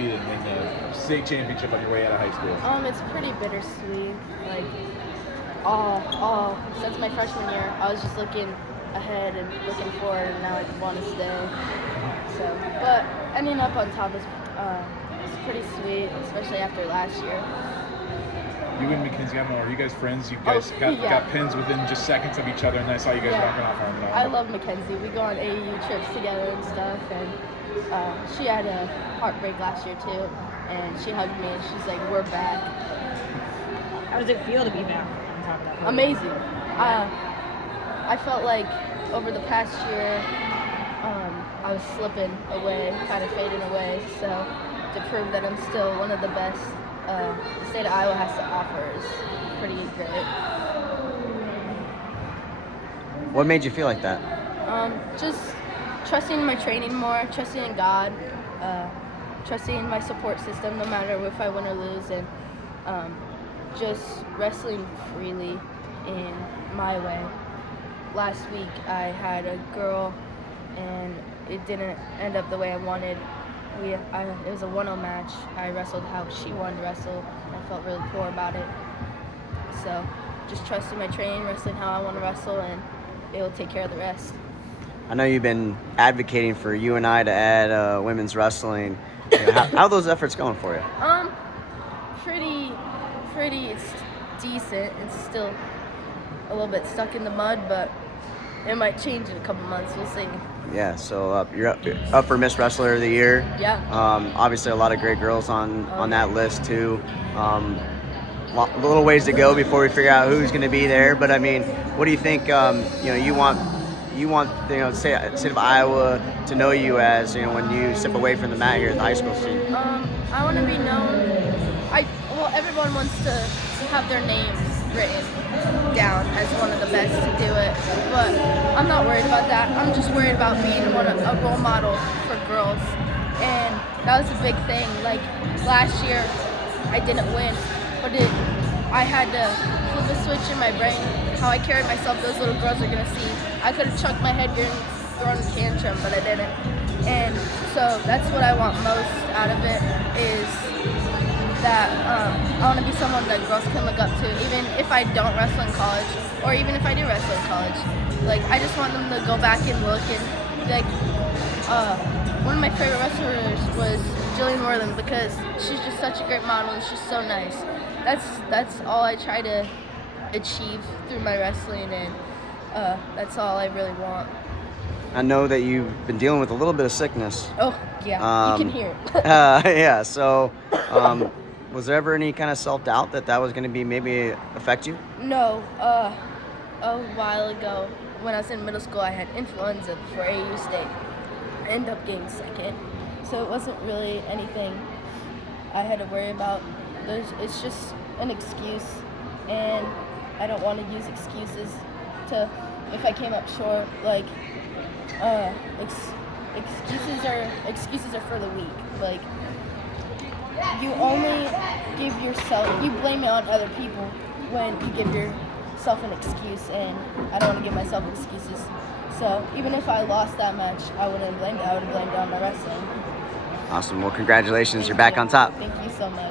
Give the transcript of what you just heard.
undefeated and win the state championship on your way out of high school? It's pretty bittersweet. Like, since my freshman year, I was just looking ahead and looking forward, and now I want to stay. So, but ending up on top is pretty sweet, especially after last year. You and Mackenzie, I don't know, are you guys friends? You guys got pins within just seconds of each other, and I saw you guys rocking off arm in arm. I love Mackenzie. We go on AAU trips together and stuff, and she had a heartbreak last year too, and she hugged me and she's like, "We're back." How does it feel to be back on top of that? Amazing. I felt like over the past year, I was slipping away, kind of fading away. So to prove that I'm still one of the best the state of Iowa has to offer is pretty great. What made you feel like that? Just trusting in my training more, trusting in God, trusting in my support system no matter if I win or lose, and just wrestling freely in my way. Last week I had a girl and it didn't end up the way I wanted. It was a 1-0 match. I wrestled how she wanted to wrestle. I felt really poor about it. So just trusting my training, wrestling how I want to wrestle, and it will take care of the rest. I know you've been advocating for you and I to add women's wrestling. How are those efforts going for you? Pretty. It's decent. It's still a little bit stuck in the mud, but it might change in a couple months. We'll see. Yeah, so you're up for Miss Wrestler of the Year. Yeah. Obviously, a lot of great girls on that list too. A little ways to go before we figure out who's going to be there. But I mean, what do you think? You want the state of Iowa to know you as when you step away from the mat here at the high school scene. I want to be known. Everyone wants to have their names written down as one of the best to do it, but I'm not worried about that. I'm just worried about being a role model for girls, and that was a big thing. Like last year, I didn't win, but I had to flip a switch in my brain. How I carried myself, those little girls are gonna see. I could have chucked my head and thrown a tantrum, but I didn't. And so that's what I want most out of it is that I want to be someone that girls can look up to, even if I don't wrestle in college, or even if I do wrestle in college. Like, I just want them to go back and look and be like, one of my favorite wrestlers was Jillian Worthen, because she's just such a great model and she's so nice. That's all I try to achieve through my wrestling, and that's all I really want. I know that you've been dealing with a little bit of sickness. Oh, yeah, you can hear it. Yeah, so was there ever any kind of self-doubt that was going to be maybe affect you? No. A while ago, when I was in middle school, I had influenza before AAU state. I ended up getting second, so it wasn't really anything I had to worry about. It's just an excuse, and I don't want to use excuses if I came up short. Like, excuses are for the weak. Like, you only you blame it on other people when you give yourself an excuse, and I don't want to give myself excuses. So even if I lost that match, I wouldn't blame it. I would blame it on my wrestling. Awesome. Well, congratulations. You're back on top. Thank you so much.